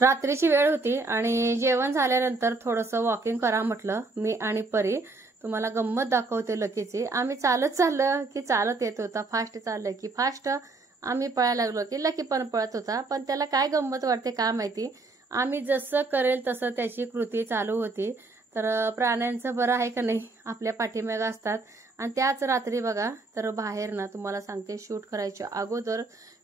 रात्रीची वेळ होती आणि जेवण झाल्यानंतर थोडंसं वॉकिंग करा म्हटलं मी आणि परी. तुम्हाला गंमत दाखवते लकीची. आम्ही चालत चाललं की चालत येत होता, फास्ट चाललं की फास्ट आम्ही पळायला लागलो की लकी पण पळत होता. पण त्याला काय गंमत वाटते काय माहिती, आम्ही जसं करेल तसं त्याची कृती चालू होती. तर प्राण्यांचं बरं आहे का नाही, आपल्या पाठीमागे असतात. आणि त्याच रात्री बघा तर बाहेर ना तुम्हाला सांगते शूट करायच्या अगोदर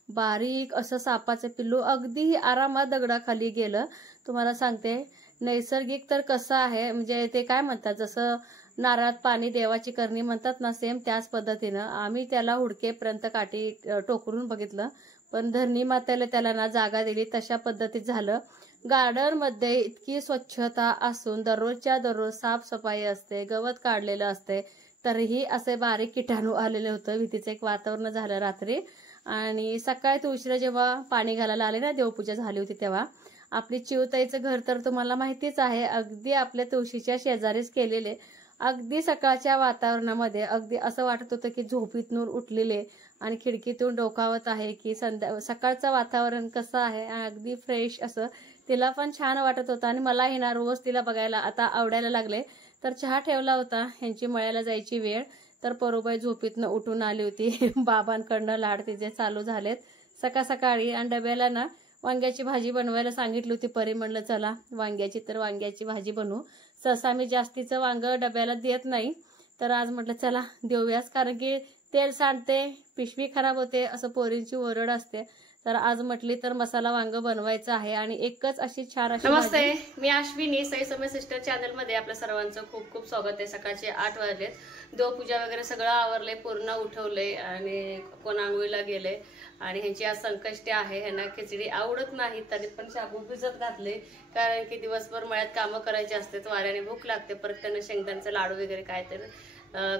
बारीक असं सापाचं पिल्लू अगदी आरामात दगडाखाली गेलं. तुम्हाला सांगते नैसर्गिक तर कसं आहे, म्हणजे ते काय म्हणतात जसं नारळात पाणी देवाची करणी म्हणतात ना, सेम त्याच पद्धतीनं आम्ही त्याला हुडकेपर्यंत काठी टोकरून बघितलं, पण धरणी मातेला त्याला ना जागा दिली तशा पद्धतीत झालं. गार्डन मध्ये इतकी स्वच्छता असून दररोजच्या दररोज साफसफाई असते, गवत काढलेलं असते, तरीही असे बारीक किटाणू आलेले होतं. भीतीचं एक वातावरण झालं रात्री. आणि सकाळी तुळशीला जेव्हा पाणी घालायला आले ना, देवपूजा झाली होती तेव्हा आपली चिवताईचं घर तर तुम्हाला माहितीच आहे, अगदी आपल्या तुळशीच्या शेजारीच केलेले. अगदी सकाळच्या वातावरणामध्ये अगदी असं वाटत होतं की झोपीतून उठलेले आणि खिडकीतून डोकावत आहे की सकाळचं वातावरण कसं आहे, अगदी फ्रेश असं तिला पण छान वाटत होतं. आणि मलाही ना रोज तिला बघायला आता आवडायला लागले. तर चहा ठेवला होता, ह्यांची मळ्याला जायची वेळ, तर परूबाई झोपीतनं उठून आली होती. बाबांकडनं लाड तिचे चालू झालेत सकाळ सकाळी. आणि डब्याला ना वांग्याची भाजी बनवायला सांगितली होती परी. म्हणलं चला वांग्याची, तर वांग्याची भाजी बनवू. सहसा मी जास्तीचं वांग डब्याला देत नाही, तर आज म्हटलं चला देऊयाच, कारण की तेल सांडते, पिशवी खराब होते, असं पोरींची ओरड असते. तर आज म्हटली तर मसाला वांग बनवायचं आहे. आणि एकच अशी छान अशी. नमस्ते, मी अश्विनी, साई समय सिस्टर चॅनल मध्ये आपल्या सर्वांचं खूप खूप स्वागत आहे. सकाळचे 8 वाजलेत, देवपूजा वगैरे सगळं आवरले, पूर्ण उठवले आणि कोण आंघोळीला गेले. आणि ह्यांची आज संकष्टी आहे, ह्यांना खिचडी आवडत नाही तरी पण शाबू भिजत घातले, कारण की दिवसभर मळ्यात कामं करायची असतात, वाऱ्याने भूक लागते. परत त्यांना शेंगदाण्याचे लाडू वगैरे काहीतरी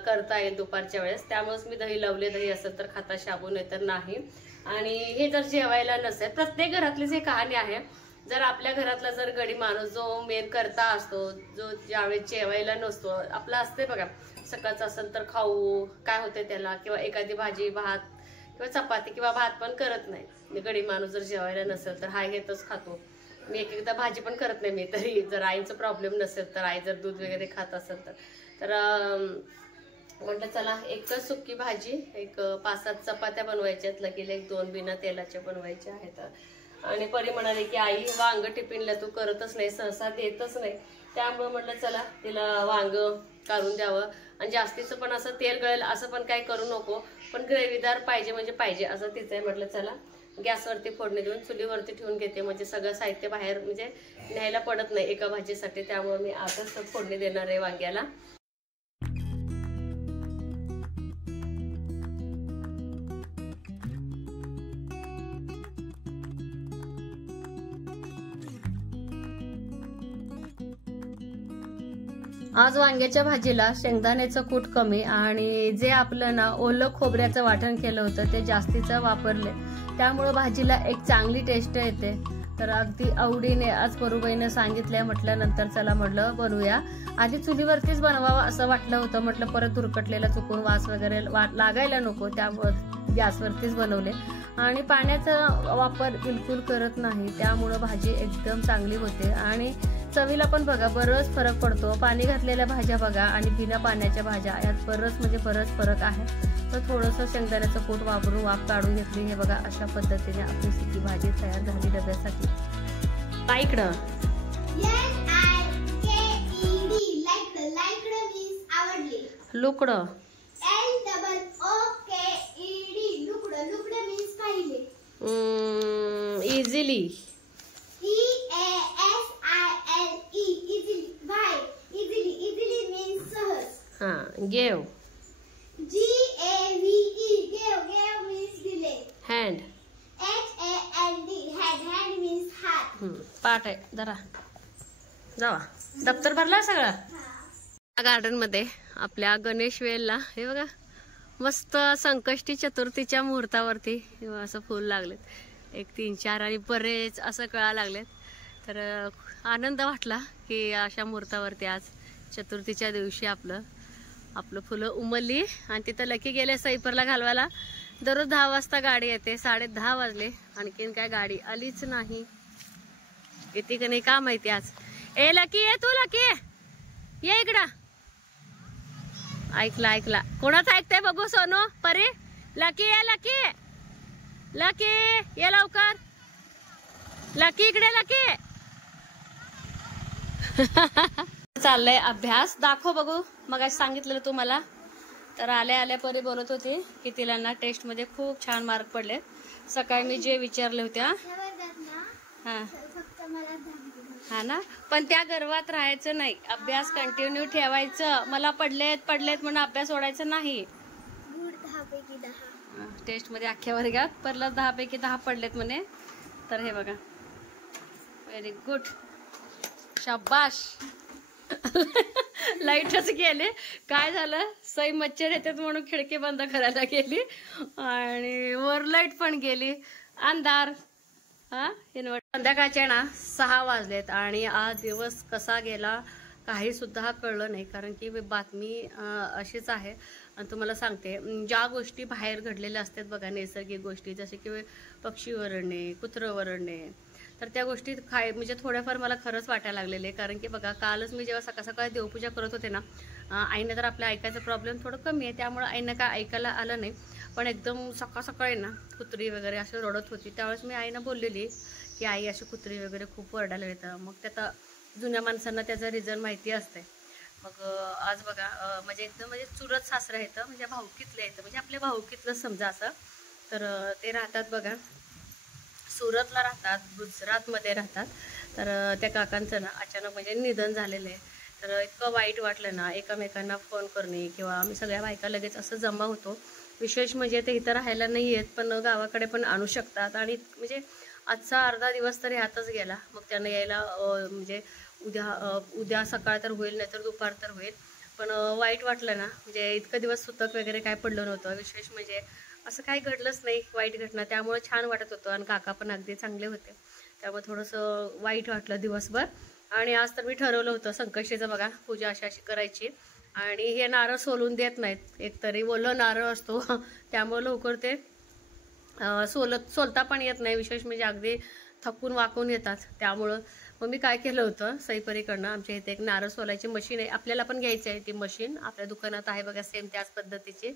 करता येईल दुपारच्या वेळेस, त्यामुळेच मी दही लावले. दही असेल तर खाता शाबू, नाही तर नाही. आणि हे जर जेवायला नसेल, प्रत्येक घरातलीच ही कहाणी आहे. जर आपल्या घरातला जर गडी माणूस जो मेन करता असतो, जो ज्यावेळेस जेवायला नसतो, आपला असते बघा, सकाळचं असेल तर खाऊ काय होते त्याला, किंवा एखादी भाजी भात किंवा चपाती किंवा भात पण करत नाही. गडी माणूस जर जेवायला नसेल तर हाय घेतच खातो. मी एक एकदा भाजी पण करत नाही मी तरी, जर आईचं प्रॉब्लेम नसेल तर, आई जर दूध वगैरे खात असेल तर म्हटलं चला एकच सुकी भाजी, एक 5-7 चपात्या बनवायच्यात, लगेच 1-2 बिना तेलाच्या बनवायच्या आहेत. आणि परी म्हणाली की आई वांग टिफिनला तू करतच नाही, सहसा देतच नाही, त्यामुळे म्हटलं चला तिला वांग काढून द्यावं. आणि जास्तीचं पण असं तेल गळेल असं पण काही करू नको, पण ग्रेव्हीदार पाहिजे म्हणजे पाहिजे असं तिचं आहे. म्हटलं चला गॅसवरती फोडणी देऊन चुलीवरती ठेवून घेते, म्हणजे सगळं साहित्य बाहेर म्हणजे न्यायला पडत नाही एका भाजीसाठी. त्यामुळे मी आजच फोडणी देणार आहे वांग्याला. आज वांग्याच्या भाजीला शेंगदाण्याचं कूट कमी आणि जे आपलं ना ओलं खोबऱ्याचं वाटण केलं होतं ते जास्तीचं वापरले, त्यामुळे भाजीला एक चांगली टेस्ट येते. तर अगदी आवडीने आज परूबाईनं सांगितलंय म्हटल्यानंतर चला म्हटलं बनवूया. आधी चुलीवरतीच बनवावं असं वाटलं होतं, म्हटलं परत धुरकटलेला चुकून वास वगैरे लागायला नको, त्यामुळं गॅसवरतीच बनवले. आणि पाण्याचा वापर बिलकुल करत नाही, त्यामुळं भाजी एकदम चांगली होते. आणि चवीला पण बघा बरंच फरक पडतो. पाणी घातलेल्या भाज्या बघा आणि बिना पाण्याच्या भाज्या यात बरंच फरक आहे. तर थोडंसं शेंगदाण्याचं कूट वापरून वाफ काढून घेतली. हे बघा अशा पद्धतीने आपली सुकी भाजी तयार झाली डब्यासाठी. इकडं लुकडं easily gave give means delay. hand hand means हात. पाठ आहे जरा जावा. दप्तर भरला सगळं. गार्डन मध्ये आपल्या गणेश वेलला हे बघा मस्त संकष्टी चतुर्थीच्या मुहूर्तावरती असं फुल लागलेत, 1 3 4 आणि बरेच असं कळा लागलेत. तर आनंद वाटला की अशा मुहूर्तावरती आज चतुर्थीच्या दिवशी आपलं फुलं उमलली. आणि तिथं लकी गेले सैपरला घालवायला. दररोज 10 वाजता गाडी येते, 10:30 वाजले आणखीन काय गाडी आलीच नाही. किती का नाही का माहिती आज. ए लकी ये तू, लकी ये इकडं. ऐकला कोणाच ऐकतंय बघू सोनू परी. लकी ये, लकी लकी ये लवकर. लकी इकडे, लकी. चाललंय अभ्यास. दाखव बघू. मग सांगितलेलं तुम्हाला. तर आल्या परी बोलत होती की तिला ना टेस्ट मध्ये खूप छान मार्क पडले. सकाळी मी जे विचारले होत्या हा ना, पण त्या गर्वात राहायचं नाही. अभ्यास कंटिन्यू ठेवायचं. मला पडलेत म्हणून अभ्यास सोडायचा नाही. 10 पैकी 10 टेस्ट मध्ये अख्ख्या वर्गात परला 10 पैकी 10 पडलेत म्हणे. तर हे बघा, व्हेरी गुड, शाबाश. लाईटच गेले. काय झालं, सई मच्छर येतात म्हणून खिडकी बंद करायला गेली आणि वर लाईट पण गेली. अंधार. संध्याकाळचे ना 6 वाजलेत आणि आज दिवस कसा गेला काही सुद्धा कळलं नाही. कारण की बातमी अशीच आहे. आणि तुम्हाला सांगते, ज्या गोष्टी बाहेर घडलेल्या असतात बघा, नैसर्गिक गोष्टी जसे की पक्षी वरडणे, कुत्रं वरडणे, तर त्या गोष्टी म्हणजे थोड्याफार मला खरंच वाटायला लागलेले. कारण की बघा, कालच मी जेव्हा सकाळी देवपूजा करत होते ना, आईनं तर आपल्या ऐकायचा प्रॉब्लेम थोडं कमी आहे, त्यामुळे आईनं काय ऐकायला आलं नाही. पण एकदम सकाळी ना कुत्री वगैरे असे रडत होती. त्यावेळेस मी आईनं बोललेली की आई अशी कुत्री वगैरे खूप वरडायला येतं. मग त्याचा जुन्या माणसांना त्याचं रिझन माहिती असते. मग आज बघा, म्हणजे एकदम म्हणजे चुलत सासरा येतं, म्हणजे भाऊकीतलं येतं, म्हणजे आपल्या भाऊकीतलं समजा असं. तर ते राहतात बघा, सुरतला राहतात, गुजरातमध्ये राहतात. तर त्या काकांचं ना अचानक म्हणजे निधन झालेलं आहे. तर इतकं वाईट वाटलं ना, एकमेकांना फोन करणे किंवा आम्ही सगळ्या बायका लगेच असं जमा होतो. विशेष म्हणजे ते इथं राहायला नाही आहेत, पण गावाकडे पण आणू शकतात. आणि म्हणजे आजचा अर्धा दिवस तरी ह्यातच गेला. मग त्यांना यायला म्हणजे उद्या सकाळ तर होईल, नाही तर दुपार तर होईल. पण वाईट वाटलं ना, म्हणजे इतकं दिवस सुतक वगैरे काय पडलं नव्हतं. विशेष म्हणजे असं काही घडलंच नाही वाईट घटना, त्यामुळे छान वाटत होतं. आणि काका पण अगदी चांगले होते, त्यामुळे थोडंसं वाईट वाटलं दिवसभर. आणि आज तर मी ठरवलं होतं संकष्टीचं बघा, पूजा अशी करायची. आणि हे नारळ सोलून देत नाहीत, एकतरी ओलं नारळ असतो त्यामुळे लवकर ते सोलता पण येत नाही. विशेष म्हणजे अगदी थकून वाकून येतात. त्यामुळं मग मी काय केलं होतं, सईपरीकडनं आमच्या इथे एक नारळ सोलायची मशीन आहे, आपल्याला पण घ्यायची आहे ती मशीन. आपल्या दुकानात आहे बघा सेम त्याच पद्धतीची.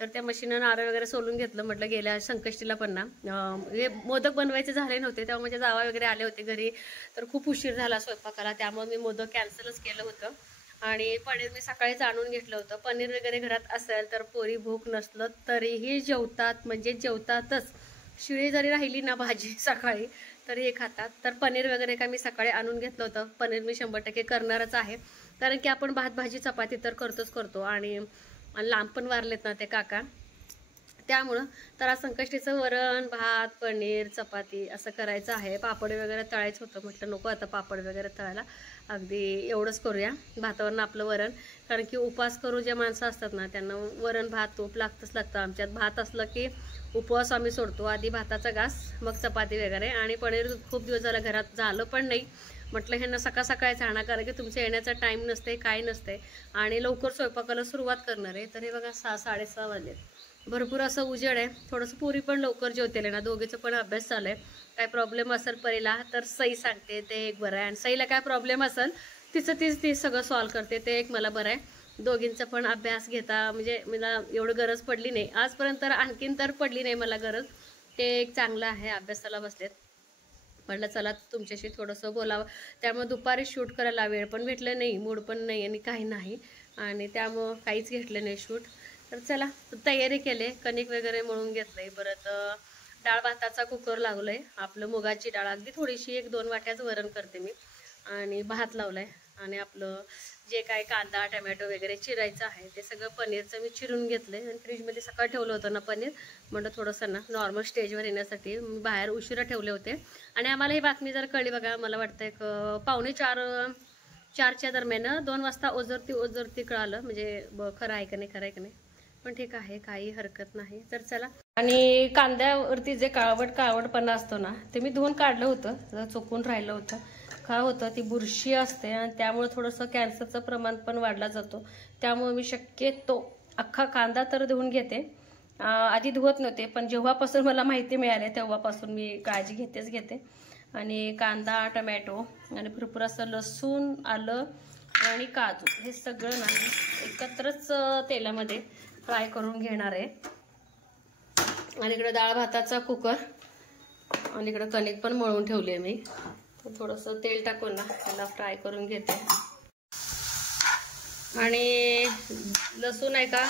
तर त्या मशीनं नारळ वगैरे सोलून घेतलं. म्हटलं गेल्या संकष्टीला पण ना हे मोदक बनवायचे झाले नव्हते, तेव्हा म्हणजे जावा वगैरे आले होते घरी. तर खूप उशीर झाला स्वयंपाकाला, त्यामुळे मी मोदक कॅन्सलच केलं होतं. आणि पनीर मी सकाळीच आणून घेतलं होतं. पनीर वगैरे घरात असेल तर पोरी भूक नसलं तरीही जेवतात, म्हणजे जेवतातच. शिळी जरी राहिली ना भाजी सकाळी तरी हे खातात. तर पनीर वगैरे काय मी सकाळी आणून घेतलं होतं. पनीर मी 100% करणारच आहे, कारण की आपण भात भाजी चपाती तर करतो. आणि लांब पण वारलेत ना ते काका, त्यामुळं तर आज संकष्टीचं वरण भात पनीर चपाती असं करायचं आहे. पापड वगैरे तळायचं होतं, म्हटलं नको आता पापड वगैरे तळायला, अगदी एवढंच करूया भातावरनं आपलं वरण. कारण की उपवास करू जे माणसं असतात ना त्यांना वरण भात तूप लागतं. आमच्यात भात असलं की उपवास आम्ही सोडतो, आधी भाताचा घास मग चपाती वगैरे. आणि पनीर खूप दिवस झालं घरात झालं पण नाही, म्हटलं ह्यांना सकाळी आणा, कारण की तुमच्या येण्याचा टाईम नसते काय नसते आणि लवकर स्वयंपाकाला सुरुवात करणार आहे. तर हे बघा 6-6:30 वाजले, भरपूर असं उजेड आहे. थोडंसं पुरी पण लवकर जेवतेले ना, दोघीचं पण अभ्यास चालू आहे. काय प्रॉब्लेम असेल परीला तर सई सांगते, ते एक बरं आहे. आणि सईला काय प्रॉब्लेम असेल तिचं ती सगळं सॉल्व्ह करते, ते एक मला बरं आहे. दोघींचा पण अभ्यास घेता म्हणजे मला एवढं गरज पडली नाही आजपर्यंत, तर आणखीन तर पडली नाही मला गरज. ते एक चांगलं आहे, अभ्यासाला बसलेत. म्हटलं चला तुमच्याशी थोडंसं बोलावं. त्यामुळे दुपारी शूट करायला वेळ पण भेटलं नाही, मूड पण नाही आणि काही नाही, आणि त्यामुळं काहीच घेतलं नाही शूट. तर चला तयारी केली, कणिक वगैरे मळून घेतलंय. परत डाळ भाताचा कुकर लावलंय, आपलं मुगाची डाळ अगदी थोडीशी 1-2 वाट्याचं वरण करते मी, आणि भात लावलाय. आणि आपलं जे काय कांदा टमॅटो वगैरे चिरायचं आहे ते सगळं पनीरचं मी चिरून घेतलंय. आणि फ्रीजमध्ये सकाळ ठेवलं होतं ना पनीर, म्हणलं थोडंसं ना नॉर्मल स्टेजवर येण्यासाठी मी बाहेर उशिरा ठेवले होते. आणि आम्हाला ही बातमी जर कळली बघा, मला वाटतं एक 4:45च्या दरम्यान 2 वाजता ओझरती कळालं. म्हणजे खरं आहे का नाही, पण ठीक आहे, काही हरकत नाही. तर चला. आणि कांद्यावरती जे काळवटपणा असतो ना ते मी धुवून काढलं होतं, चुकून राहिलं होतं. काय होतं, ती बुरशी असते आणि त्यामुळे थोडंसं कॅन्सरचं प्रमाण पण वाढला जातो. त्यामुळे मी शक्यतो अख्खा कांदा तर धुवून घेते. आधी धुवत नव्हते, पण जेव्हापासून मला माहिती मिळाली तेव्हापासून मी काळजी घेते. आणि कांदा टमॅटो आणि भरपूर असं लसूण आलं आणि काजू हे सगळं ना एकत्रच तेलामध्ये फ्राय करून घेणार आहे. आणि इकडे डाळ भाताचा कुकर आणि इकडे कणिक पण मळून ठेवली आहे मी. तर थोडंसं तेल टाकून ना त्याला फ्राय करून घेते. आणि लसूण आहे का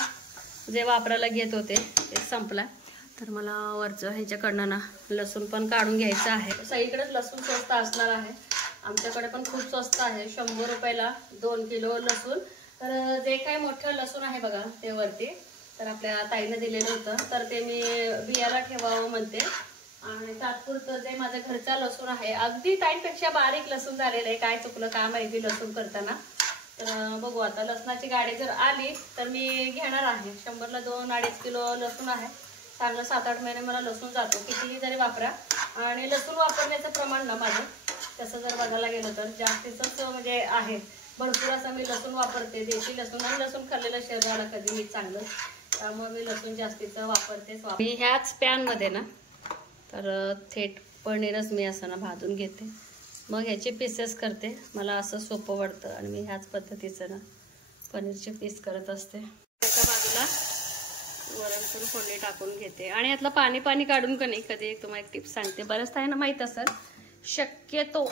जे वापरायला घेत होते ते संपला, तर मला वरचं ह्याच्याकडनं ना लसूण पण काढून घ्यायचं आहे. सगळीकडेच लसूण स्वस्त असणार आहे, आमच्याकडे पण खूप स्वस्त आहे. 100 रुपयाला 2 किलो लसूण. तर जे काही मोठं लसूण आहे बघा ते वरती, तर आपल्या ताईनं दिलेलं होतं, तर ते मी बियाला ठेवावं म्हणते. आणि तात्पुरतं जे माझ्या घरचा लसूण आहे अगदी ताईंपेक्षा बारीक लसूण झालेलं आहे. काय चुकलं काय माहिती लसूण करताना. तर बघू आता लसणाची गाडी जर आली तर मी घेणार आहे. 100ला 2-2.5 किलो लसूण आहे. चांगलं 7-8 महिने मला लसूण जातो कितीही जरी वापरा. आणि लसूण वापरण्याचं प्रमाण ना माझं तसं जर बघायला गेलं तर जास्तीच म्हणजे आहे. भरपूर असं मी लसूण वापरते, देशी लसूण. आणि लसूण खाल्लेलं शरीराला कधी मी चांगलं, त्यामुळे मी लसूण जास्तीचं वापरतेच. मी ह्याच पॅनमध्ये ना तर थेट पनीरच मी असं ना भाजून घेते, मग ह्याचे पीसेस करते. मला असं सोपं वाटतं आणि मी ह्याच पद्धतीचं ना पनीरचे पीस करत असते. एका बाजूला वरण पण फोडणी टाकून घेते. आणि यातलं पाणी पाणी काढून का नाही, कधी एक तुम्हाला एक टिप्स सांगते, बरंच आहे ना माहीत असेल, शक्यतो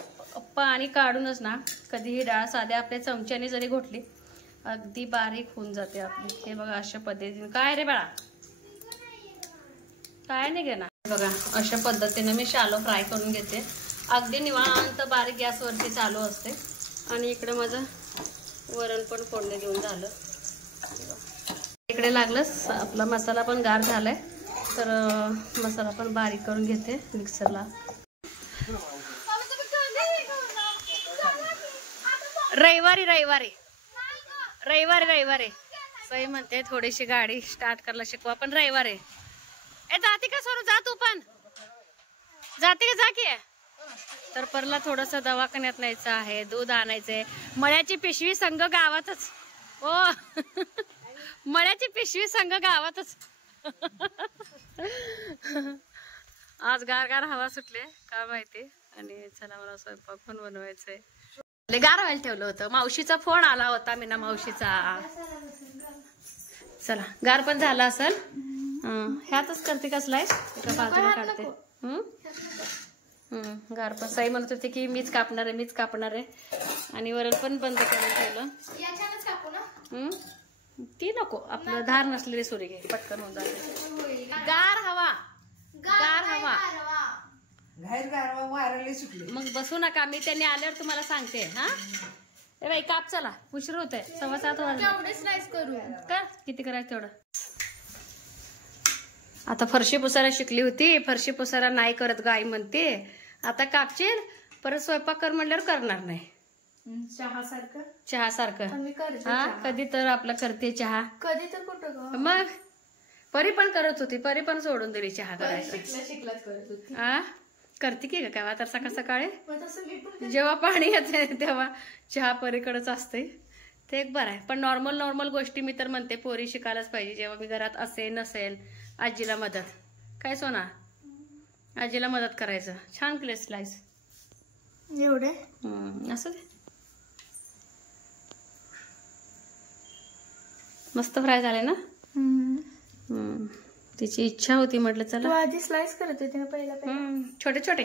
पाणी काढूनच ना कधी ही डाळ साध्या आपल्या चमच्याने जरी घोटली अगदी बारीक होऊन जाते आपली. हे बघा अशा पद्धतीने. काय रे बाळा काय नाही घे ना. बघा अशा पद्धतीने मी शालो फ्राय करून घेते. अगदी निवांत बारीक गॅसवरती चालू असते. आणि इकडे माझं वरण पण फोडणी देऊन झालं. इकडे लागलंच आपला मसाला पण गार झालाय, तर मसाला पण बारीक करून घेते मिक्सरला. रविवारी रविवारी रविवारी रविवारी सई म्हणते थोडीशी गाडी स्टार्ट करायला शिकवा, पण रविवारी. ए जाते का सोनू, जा तू पण जाते का, जा की. तर परला थोडस दवाखान्यात न्यायचं आहे, दूध आणायचंय. मळ्याची पिशवी संघ गावातच. ओ मळ्याची पिशवी संघ गावातच. आज गार गार हवा सुटले का माहिती. आणि चला मला स्वयंपाक पण बनवायचंय. गार व्हायला ठेवलं होतं, मावशीचा फोन आला होता मीना मावशीचा. चला गार पण झाला असेल. ह्यातच करते का स्लाइस, एका बाजूला काढते. गार पण. साई म्हणत होते की मीच कापणार आहे मीच कापणार आहे. आणि वरण पण बंद करून ठेवलं. ती नको, आपलं धार नसलेली सुरी घे, पटकन होऊन जाते. गार हवा गार हवा मग बसू नका, मी त्यांनी आल्यावर तुम्हाला सांगते. हा ए बाई काप, चला उशीर होतोय. 7:15 वाजले. का किती करायचं तेवढं. आता फरशी पुसायला शिकली होती, फरशी पुसायला नाही करत गाई म्हणते. आता कापशील परत स्वयंपाक कर म्हणल्यावर करणार नाही. चहा सारखं हा कधी तर आपलं करते चहा, कधी तर कुठं. मग परी पण करत होती, परी पण सोडून दिली चहा करायचं. हा करते की काय तर सकाळ सकाळी जेव्हा पाणी येते तेव्हा चहा परीकडेच असते. ते एक बरं आहे. पण नॉर्मल गोष्टी मी तर म्हणते पोरी शिकायलाच पाहिजे. जेव्हा मी घरात असेल नसेल, आजीला मदत. काय सोना, आजीला मदत करायचं. छान केले स्लाइस एवढे. असं दे, मस्त फ्राय झाले ना. तिची इच्छा होती म्हटलं चला. आधी स्लाइस करत होती ना पहिला. छोटे छोटे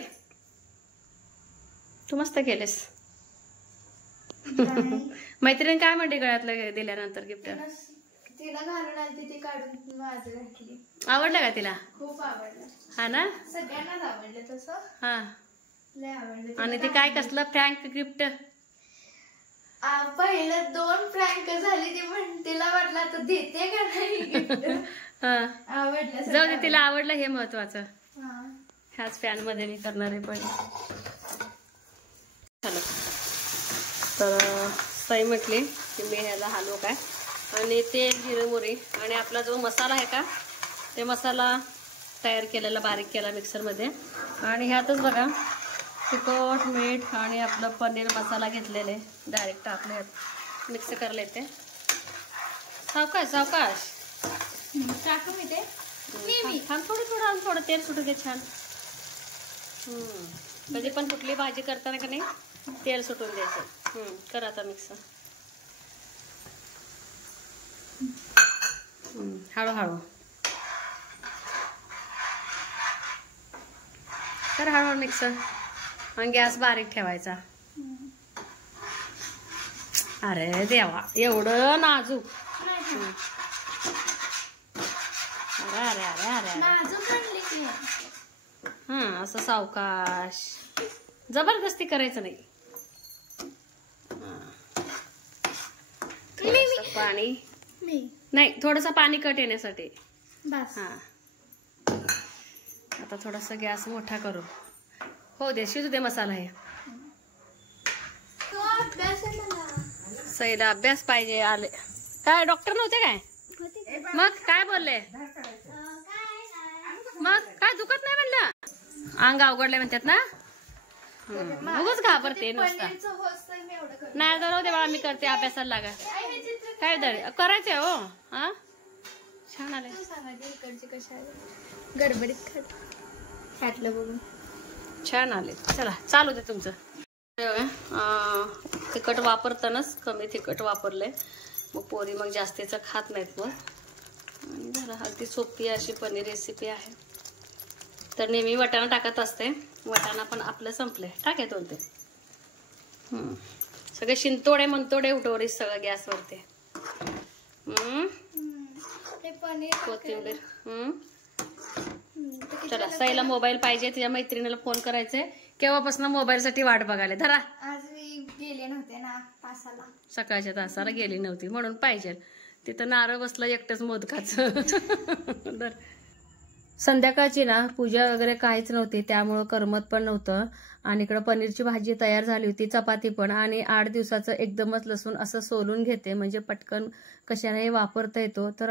तू मस्त केलेस. मैत्रीण काय म्हणते गळ्यातलं दिल्यानंतर गिफ्ट. तिला घालून आली ती काढून माझं घातली. आवडलं का तिला. खूप आवडलं. हा ना, सगळ्यांनाच आवडलं तसं. हा लय आवडलं. आणि ते काय कसलं फ्रँक गिफ्ट. पहिलं 2 फ्रँक झाली ती, पण तिला वाटलं आता देते का नाही गिफ्ट. आवडलं, जाऊ दे तिला आवडलं हे महत्वाचं. ह्याच फॅन मध्ये मी करणार आहे. पण तर साई म्हटली की मी ह्याला हलवू काय. आणि तेल जिरे मोहरी आणि आपला जो मसाला आहे का ते मसाला तयार केलेला बारीक केला मिक्सरमध्ये. आणि ह्यातच बघा तिखट मीठ आणि आपलं पनीर मसाला घेतलेले डायरेक्ट आपल्या ह्यात मिक्स करायला येते. सावकाश सावकाश टाकू मी ते. थोडं थोडं तेल सुटू दे छान. कधी पण कुठली भाजी करताना का नाही तेल सुटून द्यायचं. कर आता मिक्स. हळूहळू कर, हळूहळू मिक्स. आणि गॅस बारीक ठेवायचा. अरे देवा, एवढं नाजूक. अरे अरे अरे अरे असं सावकाश, जबरदस्ती करायचं नाही. थोडंसं पाणी नाही, थोडंसं पाणी कट येण्यासाठी. हा, आता थोडासा गॅस मोठा करू. हो दे, शिजू दे मसाला. हे सईला अभ्यास पाहिजे. आले काय, डॉक्टर नव्हते काय? मग काय बोलले? मग काय दुखत नाही म्हणलं? अंग अवघडले म्हणतात ना. उगाच घाबरते नुसता. नाही तर दे बाळा, मी करते, अभ्यासाला लागा. काय करायचंय हो. हा, छान आले. गडबडीत खाटलं बघून छान आले. चला चालू दे तुमचं. तिखट वापरतानाच कमी तिखट वापरलंय, मग पोरी मग जास्तीचं खात नाहीत. मग आणि झालं. अगदी सोपी अशी पनीर रेसिपी आहे. तर नेहमी वाटाणा टाकत असते, वाटाणा पण आपलं संपले. टाकाय बोलते. सगळे शिंतोडे मंतोडे उठवले सगळं गॅसवरती. कोथिंबीर. चला, सईला मोबाईल पाहिजे. तिच्या मैत्रिणीला फोन करायचंय. केव्हापासून मोबाईल साठी वाट बघायला. धरा. आज मी गेले नव्हते ना तासाला, सकाळच्या तासाला गेली नव्हती म्हणून पाहिजे. तिथं नारळ बसला एकटंच मोदकाचं. संध्याकाळची ना पूजा वगैरे काहीच नव्हती, त्यामुळं करमत पण नव्हतं. आणि इकडं पनीरची भाजी तयार झाली होती, चपाती पण. आणि 8 दिवसाचं एकदमच लसूण असं सोलून घेते, म्हणजे पटकन कशाने वापरता येतो. तर